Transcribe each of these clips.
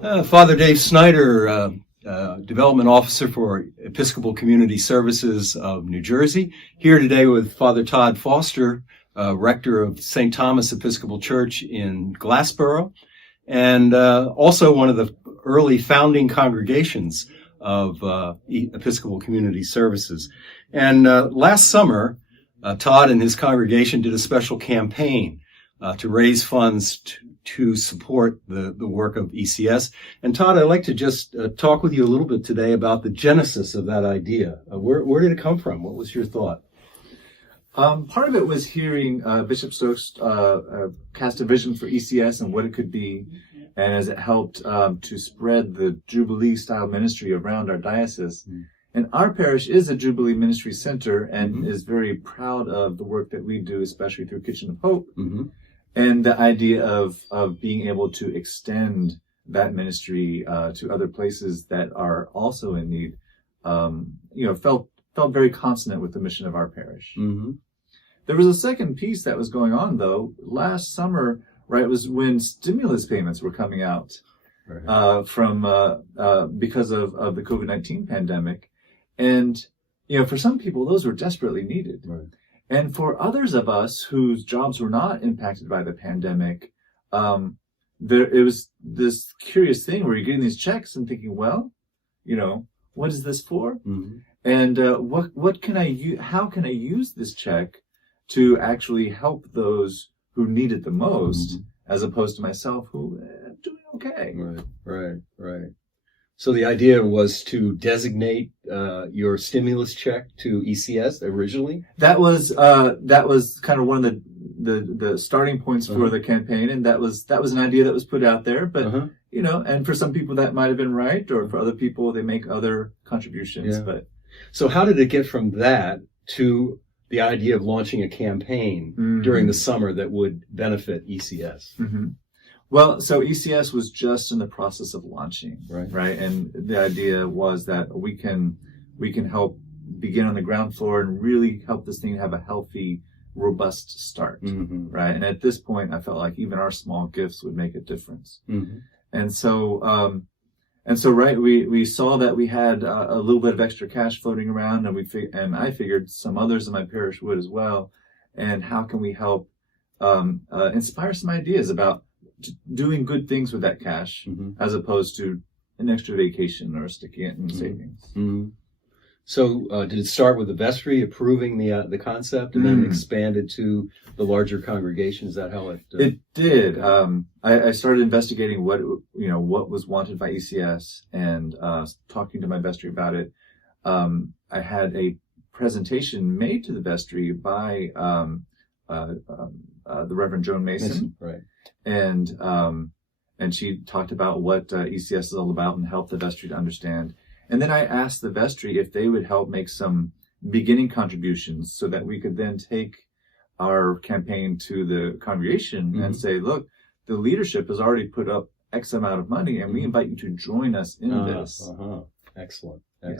Father Dave Snyder, Development Officer for Episcopal Community Services of New Jersey, here today with Father Todd Foster, Rector of St. Thomas Episcopal Church in Glassboro, and also one of the early founding congregations of Episcopal Community Services. And last summer, Todd and his congregation did a special campaign to raise funds to support the work of ECS. And Todd, I'd like to just talk with you a little bit today about the genesis of that idea. Where did it come from? What was your thought? Part of it was hearing Bishop Stokes cast a vision for ECS and what it could be, and as it helped to spread the Jubilee-style ministry around our diocese. Mm-hmm. And our parish is a Jubilee Ministry Center and mm-hmm. is very proud of the work that we do, especially through Kitchen of Hope. Mm-hmm. And the idea of being able to extend that ministry to other places that are also in need, felt very consonant with the mission of our parish. Mm-hmm. There was a second piece that was going on, though. Last summer, right, was when stimulus payments were coming out right. Because of the COVID-19 pandemic. And, for some people, those were desperately needed. Right. And for others of us whose jobs were not impacted by the pandemic, it was this curious thing where you're getting these checks and thinking, well, what is this for? Mm-hmm. And what can how can I use this check to actually help those who need it the most, mm-hmm. as opposed to myself who am doing okay. Right. So the idea was to designate your stimulus check to ECS originally? That was kind of one of the starting points uh-huh. for the campaign, and that was an idea that was put out there. But uh-huh. And for some people that might have been right, or for other people they make other contributions. Yeah. But so how did it get from that to the idea of launching a campaign mm-hmm. during the summer that would benefit ECS? Mm-hmm. Well, so ECS was just in the process of launching, right? And the idea was that we can help begin on the ground floor and really help this thing have a healthy, robust start, mm-hmm. right? And at this point, I felt like even our small gifts would make a difference. Mm-hmm. And so, right, we saw that we had a little bit of extra cash floating around, and I figured some others in my parish would as well. And how can we help inspire some ideas about doing good things with that cash, mm-hmm. as opposed to an extra vacation or sticking it in mm-hmm. savings. Mm-hmm. So did it start with the vestry approving the concept and then expanded to the larger congregation? Is that how it? It did. I started investigating what was wanted by ECS and talking to my vestry about it. I had a presentation made to the vestry by the Reverend Joan Mason. Right. And she talked about what ECS is all about and helped the vestry to understand. And then I asked the vestry if they would help make some beginning contributions so that we could then take our campaign to the congregation mm-hmm. and say, look, the leadership has already put up X amount of money and we invite you to join us in this. Uh-huh. Excellent. Yeah.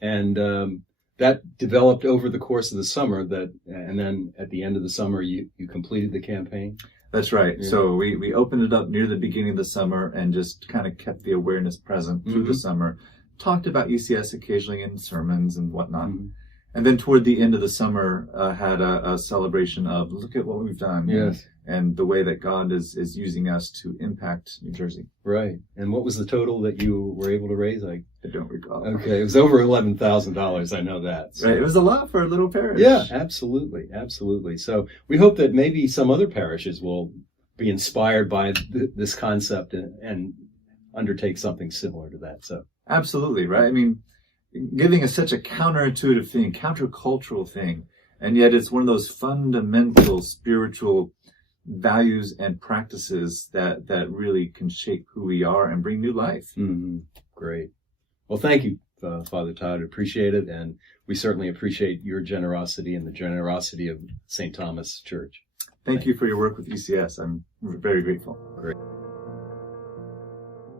And that developed over the course of the summer and then at the end of the summer, you completed the campaign? That's right. Yeah. So we opened it up near the beginning of the summer and just kind of kept the awareness present through mm-hmm. the summer. Talked about ECS occasionally in sermons and whatnot. Mm-hmm. And then toward the end of the summer, had a celebration of look at what we've done. Yes. And the way that God is using us to impact New Jersey. Right. And what was the total that you were able to raise? I don't recall. Okay. It was over $11,000. I know that. So. Right. It was a lot for a little parish. Yeah, absolutely. So we hope that maybe some other parishes will be inspired by this concept and undertake something similar to that. So absolutely. Right. I mean, giving is such a counterintuitive thing, countercultural thing. And yet it's one of those fundamental spiritual values and practices that really can shape who we are and bring new life. Mm-hmm. Great. Well, thank you, Father Todd. Appreciate it. And we certainly appreciate your generosity and the generosity of St. Thomas Church. Thank you for your work with ECS. I'm very grateful. Great.